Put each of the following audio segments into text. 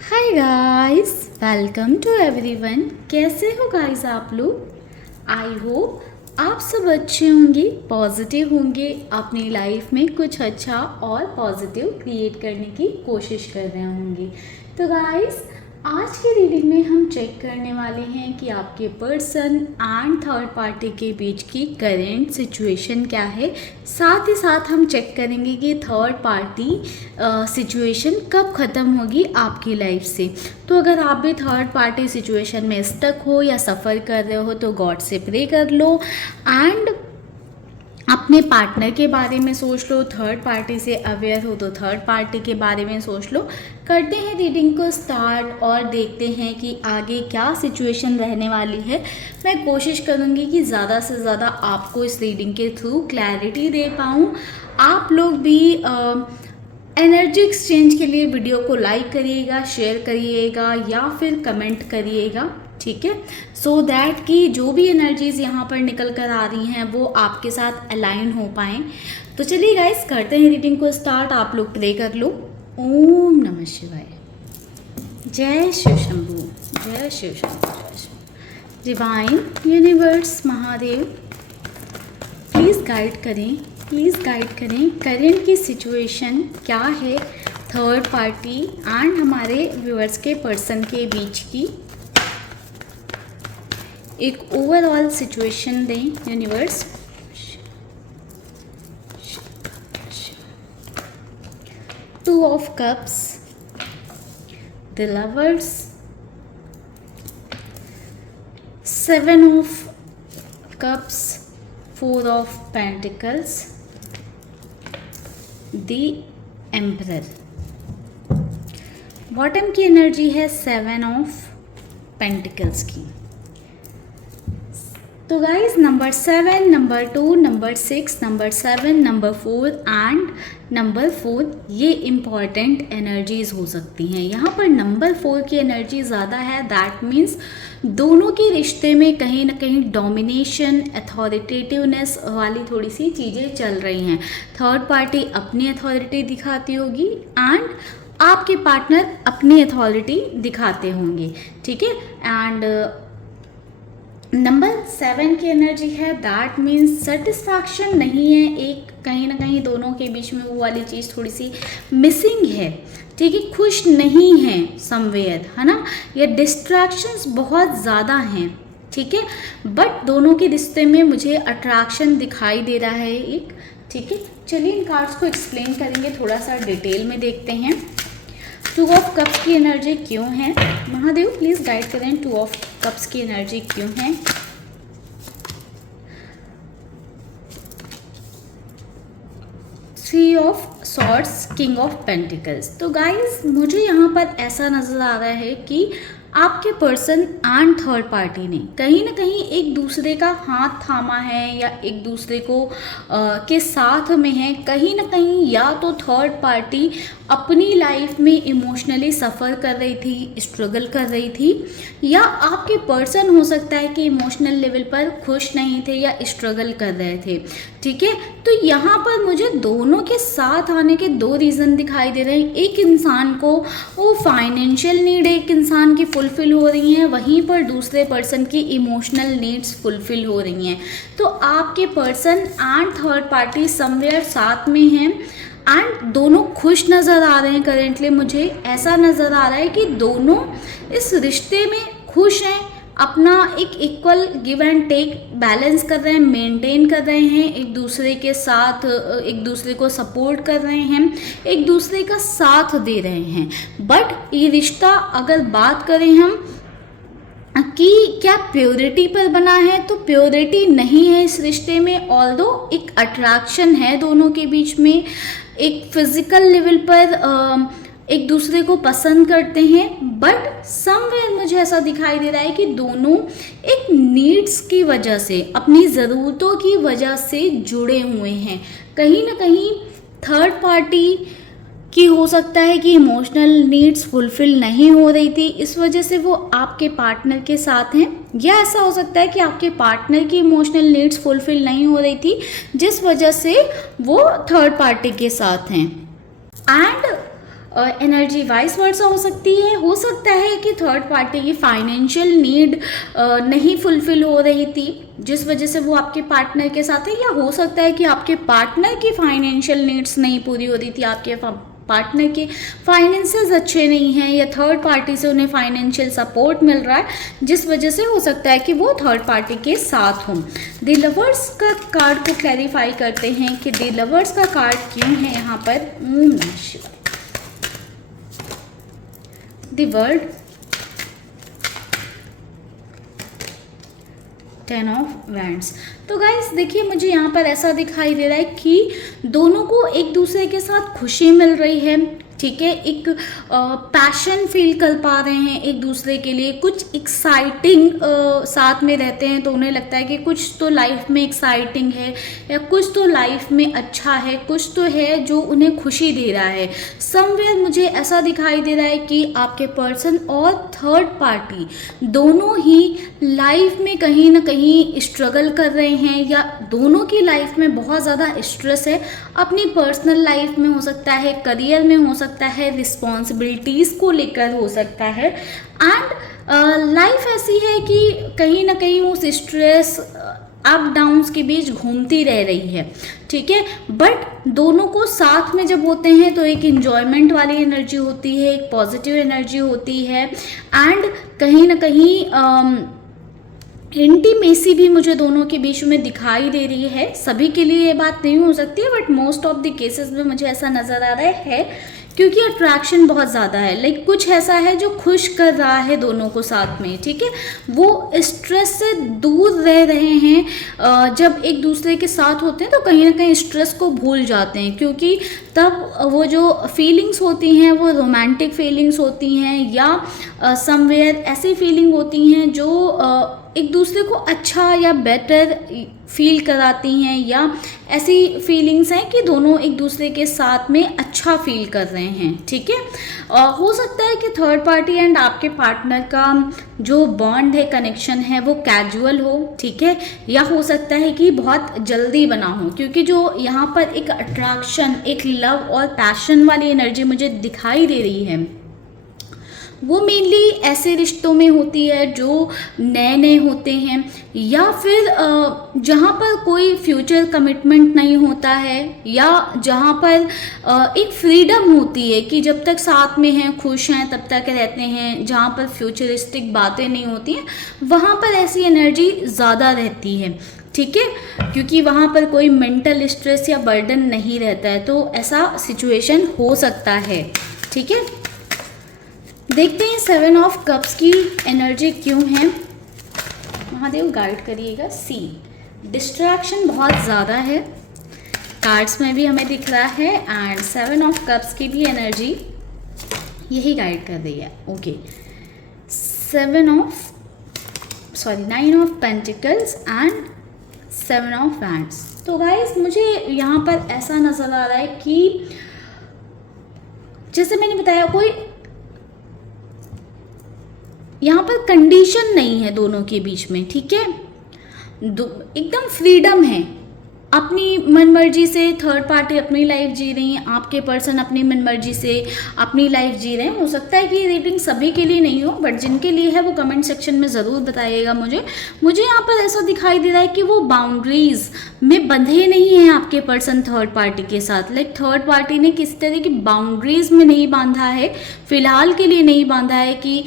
Hi guys, welcome to everyone. कैसे हो guys आप लोग? आई होप आप सब अच्छे होंगे, पॉजिटिव होंगे, अपनी लाइफ में कुछ अच्छा और पॉजिटिव क्रिएट करने की कोशिश कर रहे होंगे। तो गाइस, आज की रीडिंग में हम चेक करने वाले हैं कि आपके पर्सन एंड थर्ड पार्टी के बीच की करेंट सिचुएशन क्या है। साथ ही साथ हम चेक करेंगे कि थर्ड पार्टी सिचुएशन कब ख़त्म होगी आपकी लाइफ से। तो अगर आप भी थर्ड पार्टी सिचुएशन में स्टक हो या सफ़र कर रहे हो तो गॉड से प्रे कर लो एंड अपने पार्टनर के बारे में सोच लो। थर्ड पार्टी से अवेयर हो तो थर्ड पार्टी के बारे में सोच लो। करते हैं रीडिंग को स्टार्ट और देखते हैं कि आगे क्या सिचुएशन रहने वाली है। मैं कोशिश करूँगी कि ज़्यादा से ज़्यादा आपको इस रीडिंग के थ्रू क्लैरिटी दे पाऊँ। आप लोग भी एनर्जी एक्सचेंज के लिए वीडियो को लाइक करिएगा, शेयर करिएगा या फिर कमेंट करिएगा, ठीक है, सो दैट कि जो भी एनर्जीज़ यहाँ पर निकल कर आ रही हैं वो आपके साथ अलाइन हो पाएँ। तो चलिए गाइस, करते हैं रीडिंग को स्टार्ट। आप लोग प्रे कर लो। ओम नमः शिवाय। जय शिव शंभू, जय शिव शंभू, जय Shiv. Divine universe Mahadev please guide करें, प्लीज़ गाइड करें। करेंट की सिचुएशन क्या है थर्ड पार्टी एंड हमारे व्यूअर्स के पर्सन के बीच की, एक ओवरऑल सिचुएशन दें universe. Two of cups, the lovers, seven of cups, four of pentacles, the emperor. Bottom की एनर्जी है सेवन ऑफ पेंटिकल्स की। तो guys, number 7, number 2, number 6, number 7, number 4 and number 4 ये इम्पॉर्टेंट एनर्जीज़ हो सकती हैं। यहाँ पर नंबर 4 की एनर्जी ज़्यादा है। दैट मीन्स दोनों के रिश्ते में कहीं ना कहीं डोमिनेशन, अथॉरिटेटिवनेस वाली थोड़ी सी चीज़ें चल रही हैं। थर्ड पार्टी अपनी अथॉरिटी दिखाती होगी एंड आपके पार्टनर अपनी अथॉरिटी दिखाते होंगे, ठीक है। एंड नंबर 7 की एनर्जी है, दैट मीन्स सेटिस्फैक्शन नहीं है। एक कहीं ना कहीं दोनों के बीच में वो वाली चीज़ थोड़ी सी मिसिंग है, ठीक है, खुश नहीं है समवेयर, है ना, या डिस्ट्रैक्शंस बहुत ज़्यादा हैं, ठीक है। बट दोनों के रिश्ते में मुझे अट्रैक्शन दिखाई दे रहा है एक, ठीक है। चलिए इन कार्ड्स को एक्सप्लेन करेंगे, थोड़ा सा डिटेल में देखते हैं। टू ऑफ कप्स की एनर्जी क्यों है महादेव, प्लीज गाइड करें। टू ऑफ कप्स की एनर्जी क्यों है? Three of swords, king of pentacles. तो गाइज, मुझे यहाँ पर ऐसा नजर आ रहा है कि आपके पर्सन एंड थर्ड पार्टी ने कहीं ना कहीं एक दूसरे का हाथ थामा है या एक दूसरे को के साथ में है कहीं ना कहीं। या तो थर्ड पार्टी अपनी लाइफ में इमोशनली सफ़र कर रही थी, स्ट्रगल कर रही थी, या आपके पर्सन हो सकता है कि इमोशनल लेवल पर खुश नहीं थे या स्ट्रगल कर रहे थे, ठीक है। तो यहाँ पर मुझे दोनों के साथ आने के दो रीज़न दिखाई दे रहे हैं। एक इंसान को वो फाइनेंशियल नीड एक इंसान की फुलफ़िल हो रही हैं, वहीं पर दूसरे पर्सन की इमोशनल नीड्स फुलफ़िल हो रही हैं। तो आपके person and third party somewhere साथ में हैं एंड दोनों खुश नज़र आ रहे हैं। करेंटली मुझे ऐसा नज़र आ रहा है कि दोनों इस रिश्ते में खुश हैं, अपना एक equal give and take balance कर रहे हैं, मेंटेन कर रहे हैं, एक दूसरे के साथ एक दूसरे को सपोर्ट कर रहे हैं, एक दूसरे का साथ दे रहे हैं। बट ये रिश्ता अगर बात करें हम कि क्या प्योरिटी पर बना है, तो प्योरिटी नहीं है इस रिश्ते में। ऑल्दो एक अट्रैक्शन है दोनों के बीच में, एक फिजिकल लेवल पर एक दूसरे को पसंद करते हैं, बट समवेयर मुझे ऐसा दिखाई दे रहा है कि दोनों एक नीड्स की वजह से, अपनी ज़रूरतों की वजह से जुड़े हुए हैं। कहीं ना कहीं थर्ड पार्टी कि हो सकता है कि इमोशनल नीड्स फुलफ़िल नहीं हो रही थी, इस वजह से वो आपके पार्टनर के साथ हैं, या ऐसा हो सकता है कि आपके पार्टनर की इमोशनल नीड्स फुलफ़िल नहीं हो रही थी जिस वजह से वो थर्ड पार्टी के साथ हैं। एंड एनर्जी वाइस वर्सा हो सकती है। हो सकता है कि थर्ड पार्टी की फाइनेंशियल नीड नहीं फुलफिल हो रही थी जिस वजह से वो आपके पार्टनर के साथ है, या हो सकता है कि आपके पार्टनर की फाइनेंशियल नीड्स नहीं पूरी हो रही थी, आपके पार्टनर के फाइनेंसेस अच्छे नहीं हैं, या थर्ड पार्टी से उन्हें फाइनेंशियल सपोर्ट मिल रहा है जिस वजह से हो सकता है कि वो थर्ड पार्टी के साथ हों। द लवर्स का कार्ड को क्लैरिफाई करते हैं कि द लवर्स का कार्ड क्यों है यहाँ पर। ओम नमः शिवाय। The word 10 of wands. तो गाइस देखिए, मुझे यहाँ पर ऐसा दिखाई दे रहा है कि दोनों को एक दूसरे के साथ खुशी मिल रही है, ठीक है, एक पैशन फील कर पा रहे हैं एक दूसरे के लिए, कुछ एक्साइटिंग साथ में रहते हैं तो उन्हें लगता है कि कुछ तो लाइफ में एक्साइटिंग है, या कुछ तो लाइफ में अच्छा है, कुछ तो है जो उन्हें खुशी दे रहा है। समवेयर मुझे ऐसा दिखाई दे रहा है कि आपके पर्सन और थर्ड पार्टी दोनों ही लाइफ में कहीं ना कहीं स्ट्रगल कर रहे हैं, या दोनों की लाइफ में बहुत ज़्यादा स्ट्रेस है। अपनी पर्सनल लाइफ में हो सकता है, करियर में हो सकता है, रिस्पॉन्सिबिलिटीज़ को लेकर हो सकता है, एंड लाइफ ऐसी है कि कहीं ना कहीं उस स्ट्रेस अप डाउन्स के बीच घूमती रह रही है, ठीक है। बट दोनों को साथ में जब होते हैं तो एक इन्जॉयमेंट वाली एनर्जी होती है, एक पॉजिटिव एनर्जी होती है, एंड कहीं ना कहीं इंटीमेसी भी मुझे दोनों के बीच में दिखाई दे रही है। सभी के लिए ये बात नहीं हो सकती है, but most of the cases में मुझे ऐसा नज़र आ रहा है क्योंकि अट्रैक्शन बहुत ज़्यादा है। लाइक कुछ ऐसा है जो खुश कर रहा है दोनों को साथ में, ठीक है। वो स्ट्रेस से दूर रह रहे हैं। जब एक दूसरे के साथ होते हैं तो कहीं ना कहीं स्ट्रेस को भूल जाते हैं, क्योंकि तब वो जो फीलिंग्स होती हैं वो रोमांटिक फीलिंग्स होती हैं, या समवेयर ऐसी फीलिंग होती हैं जो एक दूसरे को अच्छा या बेटर फील कराती हैं, या ऐसी फीलिंग्स हैं कि दोनों एक दूसरे के साथ में अच्छा फील कर रहे हैं, ठीक है। हो सकता है कि थर्ड पार्टी एंड आपके पार्टनर का जो बॉन्ड है, कनेक्शन है, वो कैजुअल हो, ठीक है, या हो सकता है कि बहुत जल्दी बना हो, क्योंकि जो यहाँ पर एक अट्रैक्शन, एक लव और पैशन वाली एनर्जी मुझे दिखाई दे रही है वो मेनली ऐसे रिश्तों में होती है जो नए नए होते हैं, या फिर जहाँ पर कोई फ्यूचर कमिटमेंट नहीं होता है, या जहाँ पर एक फ्रीडम होती है कि जब तक साथ में हैं, खुश हैं, तब तक रहते हैं, जहाँ पर फ्यूचरिस्टिक बातें नहीं होती हैं, वहाँ पर ऐसी एनर्जी ज़्यादा रहती है, ठीक है, क्योंकि वहाँ पर कोई मेंटल स्ट्रेस या बर्डन नहीं रहता है। तो ऐसा सिचुएशन हो सकता है, ठीक है। देखते हैं 7 ऑफ कप्स की एनर्जी क्यों है। महादेव गाइड करिएगा। सी, डिस्ट्रैक्शन बहुत ज़्यादा है, कार्ड्स में भी हमें दिख रहा है, एंड 7 ऑफ कप्स की भी एनर्जी यही गाइड कर रही है। Okay, 9 of pentacles and 7 of wands. तो गाइस मुझे यहाँ पर ऐसा नज़र आ रहा है कि जैसे मैंने बताया, कोई यहाँ पर कंडीशन नहीं है दोनों के बीच में, ठीक है, एकदम फ्रीडम है, अपनी मनमर्जी से थर्ड पार्टी अपनी लाइफ जी रही हैं, आपके पर्सन अपनी मनमर्जी से अपनी लाइफ जी रहे हैं। हो सकता है कि ये रीडिंग सभी के लिए नहीं हो, बट जिनके लिए है वो कमेंट सेक्शन में ज़रूर बताइएगा। मुझे यहाँ पर ऐसा दिखाई दे रहा है कि वो बाउंड्रीज में बंधे नहीं हैं आपके पर्सन थर्ड पार्टी के साथ। लाइक थर्ड पार्टी ने किसी तरह की बाउंड्रीज में नहीं बांधा है, फिलहाल के लिए नहीं बांधा है कि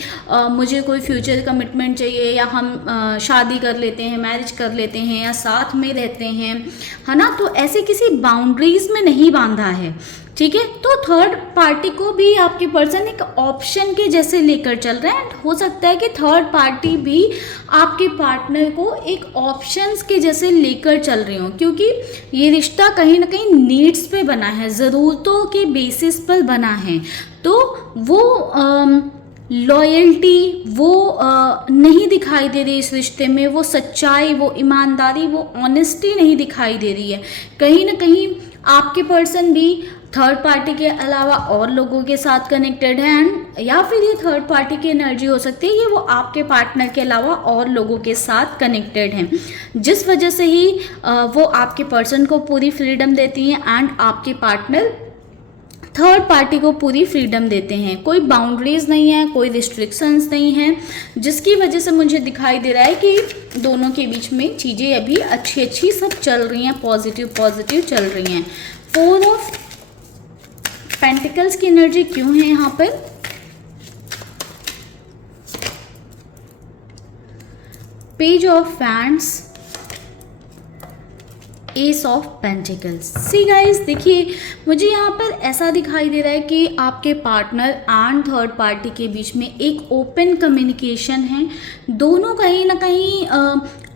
मुझे कोई फ्यूचर कमिटमेंट चाहिए, या हम शादी कर लेते हैं, मैरिज कर लेते हैं, या साथ में रहते हैं, है ना। तो ऐसे किसी बाउंड्रीज में नहीं बांधा है, ठीक है। तो थर्ड पार्टी को भी आपके पर्सन एक ऑप्शन के जैसे लेकर चल रहे हैं। हो सकता है कि थर्ड पार्टी भी आपके पार्टनर को एक ऑप्शंस के जैसे लेकर चल रहे हो, क्योंकि ये रिश्ता कहीं ना कहीं नीड्स पे बना है, ज़रूरतों के बेसिस पर बना है। तो वो लॉयल्टी वो नहीं दिखाई दे रही इस रिश्ते में, वो सच्चाई, वो ईमानदारी, वो ऑनेस्टी नहीं दिखाई दे रही है। कहीं ना कहीं आपके पर्सन भी थर्ड पार्टी के अलावा और लोगों के साथ कनेक्टेड है, एंड या फिर ये थर्ड पार्टी की एनर्जी हो सकती है, ये वो आपके पार्टनर के अलावा और लोगों के साथ कनेक्टेड हैं, जिस वजह से ही वो आपके पर्सन को पूरी फ्रीडम देती हैं, एंड आपके पार्टनर थर्ड पार्टी को पूरी फ्रीडम देते हैं, कोई बाउंड्रीज नहीं है, कोई रिस्ट्रिक्शंस नहीं है, जिसकी वजह से मुझे दिखाई दे रहा है कि दोनों के बीच में चीज़ें अभी अच्छी अच्छी सब चल रही हैं, पॉजिटिव पॉजिटिव चल रही हैं। 4 ऑफ पेंटिकल्स की एनर्जी क्यों है यहाँ पर? Page of friends, S of pentacles. See guys, देखिए मुझे यहाँ पर ऐसा दिखाई दे रहा है कि आपके पार्टनर एंड थर्ड पार्टी के बीच में एक ओपन कम्युनिकेशन है। दोनों कहीं ना कहीं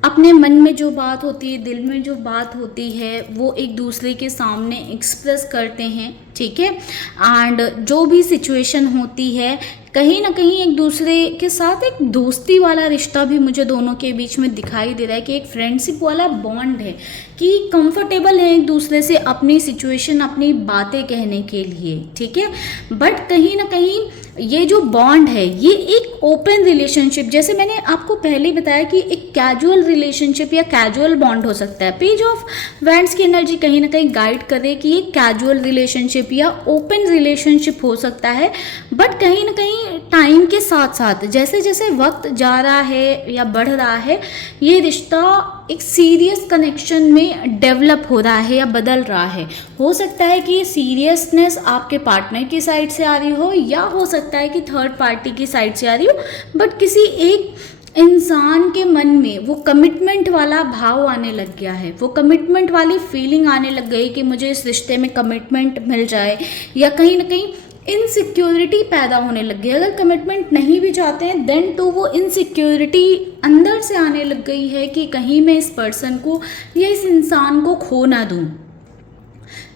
अपने मन में जो बात होती है, दिल में जो बात होती है, वो एक दूसरे के सामने एक्सप्रेस करते हैं, ठीक है। एंड जो भी सिचुएशन होती है, कहीं ना कहीं एक दूसरे के साथ एक दोस्ती वाला रिश्ता भी मुझे दोनों के बीच में दिखाई दे रहा है कि एक फ्रेंडशिप वाला बॉन्ड है, कि कंफर्टेबल है एक दूसरे से अपनी सिचुएशन, अपनी बातें कहने के लिए, ठीक है। बट कहीं ना कहीं ये जो बॉन्ड है, ये एक ओपन रिलेशनशिप, जैसे मैंने आपको पहले ही बताया कि एक कैजुअल रिलेशनशिप या कैजुअल बॉन्ड हो सकता है। पेज ऑफ वैंड्स की एनर्जी कहीं ना कहीं गाइड करे कि ये कैजुअल रिलेशनशिप या ओपन रिलेशनशिप हो सकता है। बट कहीं ना कहीं टाइम के साथ साथ, जैसे जैसे वक्त जा रहा है या बढ़ रहा है, ये रिश्ता एक सीरियस कनेक्शन में डेवलप हो रहा है या बदल रहा है। हो सकता है कि ये सीरियसनेस आपके पार्टनर की साइड से आ रही हो, या हो सकता है कि थर्ड पार्टी की साइड से आ रही हो, बट किसी एक इंसान के मन में वो कमिटमेंट वाला भाव आने लग गया है, वो कमिटमेंट वाली फीलिंग आने लग गई कि मुझे इस रिश्ते में कमिटमेंट मिल जाए, या कहीं ना कहीं इनसिक्योरिटी पैदा होने लग गई। अगर कमिटमेंट नहीं भी चाहते हैं देन तो वो इनसिक्योरिटी अंदर से आने लग गई है कि कहीं मैं इस पर्सन को या इस इंसान को खो ना दूं,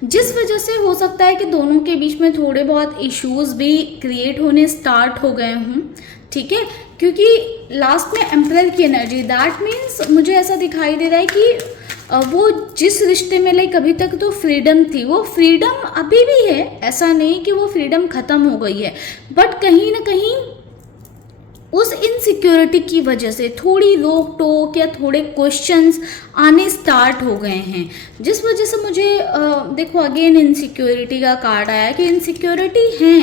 जिस वजह से हो सकता है कि दोनों के बीच में थोड़े बहुत इश्यूज भी क्रिएट होने स्टार्ट हो गए हों, ठीक है। क्योंकि लास्ट में एम्परर की एनर्जी, दैट मीन्स मुझे ऐसा दिखाई दे रहा है कि वो जिस रिश्ते में लाइक अभी तक तो फ्रीडम थी, वो फ्रीडम अभी भी है, ऐसा नहीं कि वो फ्रीडम ख़त्म हो गई है, बट कहीं ना कहीं उस इनसिक्योरिटी की वजह से थोड़ी रोक टोक या थोड़े क्वेश्चंस आने स्टार्ट हो गए हैं, जिस वजह से मुझे देखो अगेन इनसिक्योरिटी का कार्ड आया कि इनसिक्योरिटी है,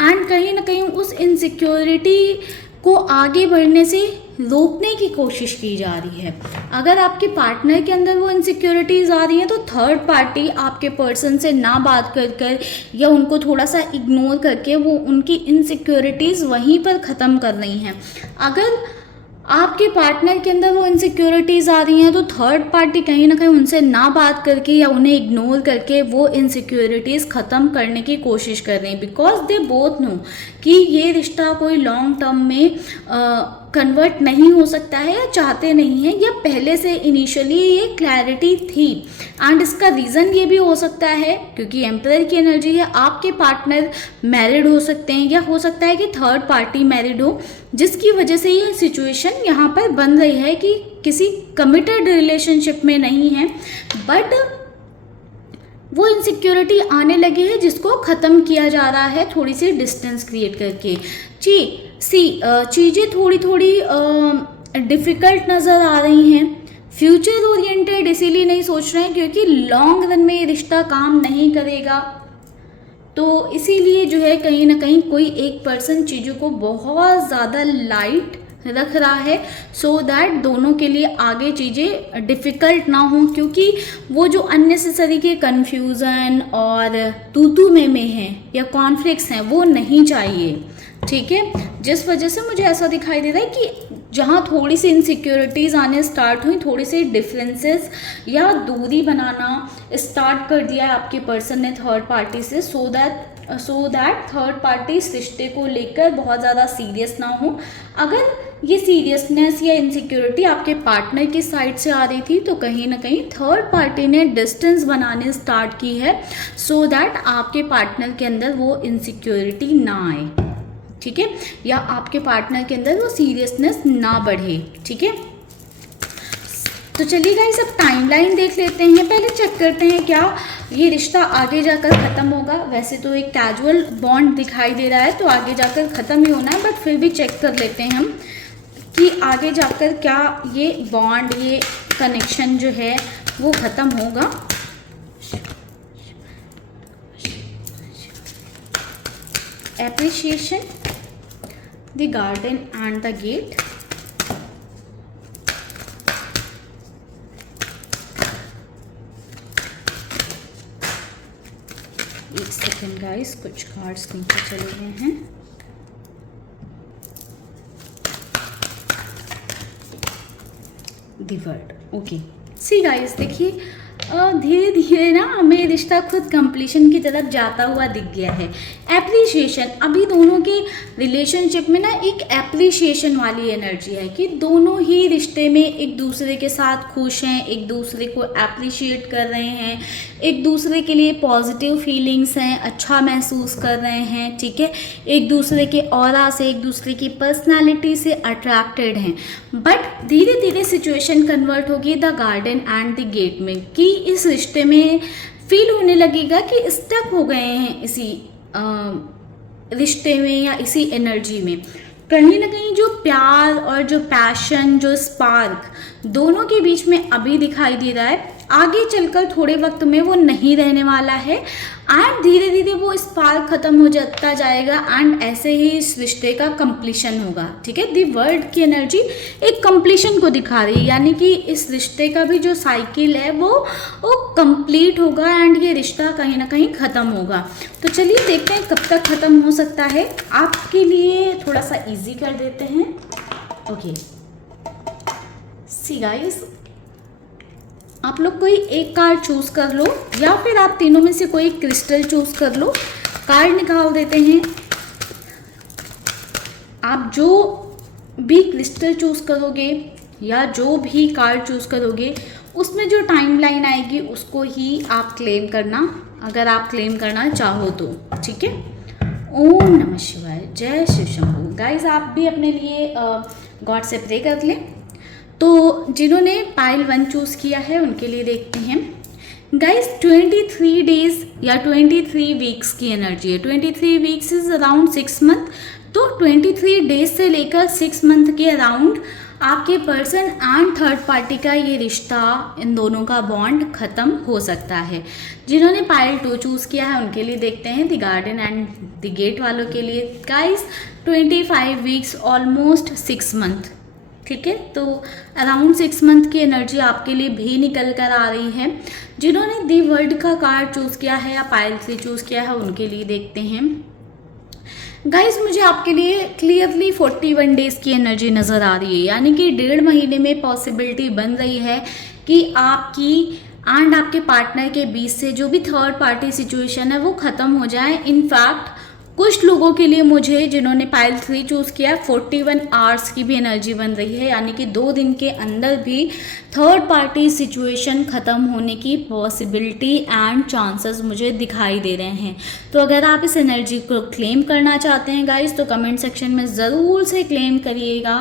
एंड कहीं ना कहीं उस इनसिक्योरिटी को आगे बढ़ने से रोकने की कोशिश की जा रही है। अगर आपके पार्टनर के अंदर वो इनसिक्योरिटीज़ आ रही हैं तो थर्ड पार्टी आपके पर्सन से ना बात कर या उनको थोड़ा सा इग्नोर करके वो उनकी इनसिक्योरिटीज़ वहीं पर ख़त्म कर रही हैं। अगर आपके पार्टनर के अंदर वो इनसिक्योरिटीज़ आ रही हैं तो थर्ड पार्टी कहीं ना कहीं उनसे ना बात करके या उन्हें इग्नोर करके वो इनसिक्योरिटीज़ ख़त्म करने की कोशिश कर रही हैं, बिकॉज दे बोथ नो कि ये रिश्ता कोई लॉन्ग टर्म में कन्वर्ट नहीं हो सकता है, या चाहते नहीं हैं, या पहले से इनिशियली ये क्लैरिटी थी। एंड इसका रीज़न ये भी हो सकता है क्योंकि एम्परर की एनर्जी है, आपके पार्टनर मैरिड हो सकते हैं, या हो सकता है कि थर्ड पार्टी मैरिड हो, जिसकी वजह से ये सिचुएशन यहाँ पर बन रही है कि किसी कमिटेड रिलेशनशिप में नहीं है, बट वो इनसिक्योरिटी आने लगी है जिसको ख़त्म किया जा रहा है थोड़ी सी डिस्टेंस क्रिएट करके। चीज़ें थोड़ी थोड़ी डिफ़िकल्ट नज़र आ रही हैं, फ्यूचर ओरिएंटेड इसीलिए नहीं सोच रहे हैं क्योंकि लॉन्ग रन में ये रिश्ता काम नहीं करेगा, तो इसीलिए जो है कहीं ना कहीं कोई एक पर्सन चीज़ों को बहुत ज़्यादा लाइट रख रहा है, सो दैट दोनों के लिए आगे चीज़ें डिफ़िकल्ट ना हों, क्योंकि वो जो अननेसेसरी के कन्फ्यूज़न और तू में हैं या कॉन्फ्लिक्ट्स हैं वो नहीं चाहिए, ठीक है। जिस वजह से मुझे ऐसा दिखाई दे रहा है कि जहाँ थोड़ी सी इनसिक्योरिटीज़ आने स्टार्ट हुई, थोड़ी सी डिफरेंसेस या दूरी बनाना स्टार्ट कर दिया है आपके पर्सन ने थर्ड पार्टी से, सो दैट थर्ड पार्टी इस रिश्ते को लेकर बहुत ज़्यादा सीरियस ना हो। अगर ये सीरियसनेस या इनसिक्योरिटी आपके पार्टनर की साइड से आ रही थी तो कहीं ना कहीं थर्ड पार्टी ने डिस्टेंस बनाने स्टार्ट की है, सो दैट आपके पार्टनर के अंदर वो इनसिक्योरिटी ना आए, ठीक है, या आपके पार्टनर के अंदर वो सीरियसनेस ना बढ़े, ठीक है। तो चलिए गाइस अब टाइमलाइन देख लेते हैं, पहले चेक करते हैं क्या ये रिश्ता आगे जाकर ख़त्म होगा। वैसे तो एक कैजुअल बॉन्ड दिखाई दे रहा है तो आगे जाकर ख़त्म ही होना है, बट फिर भी चेक कर लेते हैं हम कि आगे जाकर क्या ये बॉन्ड, ये कनेक्शन जो है वो ख़त्म होगा। appreciation, the garden and the gate. एक सेकेंड गाइस, कुछ कार्ड्स नीचे चले गए हैं। The word, okay. See guys, देखिए धीरे धीरे ना हमें रिश्ता खुद कंप्लीशन की तरफ जाता हुआ दिख गया है। एप्रिशिएशन, अभी दोनों के रिलेशनशिप में ना एक एप्रिशिएशन वाली एनर्जी है कि दोनों ही रिश्ते में एक दूसरे के साथ खुश हैं, एक दूसरे को एप्रिशिएट कर रहे हैं, एक दूसरे के लिए पॉजिटिव फीलिंग्स हैं, अच्छा महसूस कर रहे हैं, ठीक है, एक दूसरे के ऑरा से, एक दूसरे की पर्सनालिटी से अट्रैक्टेड हैं। बट धीरे धीरे सिचुएशन कन्वर्ट होगी the garden and the gate में, कि इस रिश्ते में फील होने लगेगा कि स्टक हो गए हैं इसी रिश्ते में या इसी एनर्जी में। कहीं ना कहीं जो प्यार और जो पैशन, जो स्पार्क दोनों के बीच में अभी दिखाई दे रहा है, आगे चलकर थोड़े वक्त में वो नहीं रहने वाला है एंड धीरे धीरे वो स्पार्क खत्म हो जाता जाएगा एंड ऐसे ही इस रिश्ते का कंप्लीशन होगा, ठीक है। दी वर्ड की एनर्जी एक कंप्लीशन को दिखा रही है, यानी कि इस रिश्ते का भी जो साइकिल है वो कंप्लीट होगा एंड ये रिश्ता कहीं ना कहीं ख़त्म होगा। तो चलिए देखते हैं कब तक ख़त्म हो सकता है। आपके लिए थोड़ा सा ईजी कर देते हैं। ओके, सी गाइस, आप लोग कोई एक कार्ड चूज कर लो या फिर आप तीनों में से कोई क्रिस्टल चूज कर लो। कार्ड निकाल देते हैं। आप जो भी क्रिस्टल चूज करोगे या जो भी कार्ड चूज करोगे उसमें जो टाइमलाइन आएगी उसको ही आप क्लेम करना, अगर आप क्लेम करना चाहो तो, ठीक है। ओम नमः शिवाय, जय शिव शंभू। गाइज, आप भी अपने लिए गॉड से प्रे कर लें। तो जिन्होंने पाइल 1 चूज़ किया है उनके लिए देखते हैं। गाइस, 23 डेज या 23 वीक्स की एनर्जी है। 23 वीक्स इज अराउंड 6 मंथ। तो 23 डेज से लेकर 6 मंथ के अराउंड आपके पर्सन एंड थर्ड पार्टी का ये रिश्ता, इन दोनों का बॉन्ड ख़त्म हो सकता है। जिन्होंने पाइल 2 चूज़ किया है उनके लिए देखते हैं। The garden and the gate वालों के लिए गाइस 25 वीक्स, ऑलमोस्ट 6 मंथ, ठीक है। तो अराउंड 6 मंथ की एनर्जी आपके लिए भी निकल कर आ रही है। जिन्होंने दी वर्ड का कार्ड चूज़ किया है या पाइल 3 चूज़ किया है उनके लिए देखते हैं। गाइस, मुझे आपके लिए क्लियरली 41 डेज़ की एनर्जी नज़र आ रही है, यानी कि 1.5 महीने में पॉसिबिलिटी बन रही है कि आपकी एंड आपके पार्टनर के बीच से जो भी थर्ड पार्टी सिचुएशन है वो ख़त्म हो जाए। इनफैक्ट कुछ लोगों के लिए, मुझे जिन्होंने पाइल 3 चूज़ किया, 41 आवर्स की भी एनर्जी बन रही है, यानी कि 2 दिन के अंदर भी थर्ड पार्टी सिचुएशन ख़त्म होने की पॉसिबिलिटी एंड चांसेस मुझे दिखाई दे रहे हैं। तो अगर आप इस एनर्जी को क्लेम करना चाहते हैं गाइस, तो कमेंट सेक्शन में ज़रूर से क्लेम करिएगा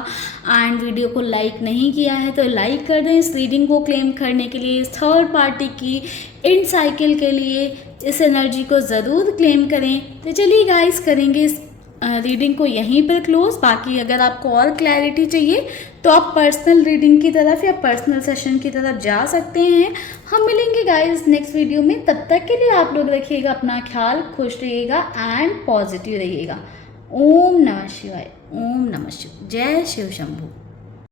एंड वीडियो को लाइक नहीं किया है तो लाइक कर दें। इस रीडिंग को क्लेम करने के लिए, इस थर्ड पार्टी की इन साइकिल के लिए इस एनर्जी को ज़रूर क्लेम करें। तो चलिए गाइस, करेंगे इस रीडिंग को यहीं पर क्लोज। बाकी अगर आपको और क्लैरिटी चाहिए तो आप पर्सनल रीडिंग की तरफ या पर्सनल सेशन की तरफ जा सकते हैं। हम मिलेंगे गाइस नेक्स्ट वीडियो में। तब तक के लिए आप लोग रखिएगा अपना ख्याल, खुश रहिएगा एंड पॉजिटिव रहिएगा। ओम नमः शिवाय, ओम नमः शिवाय, जय शिव शंभू।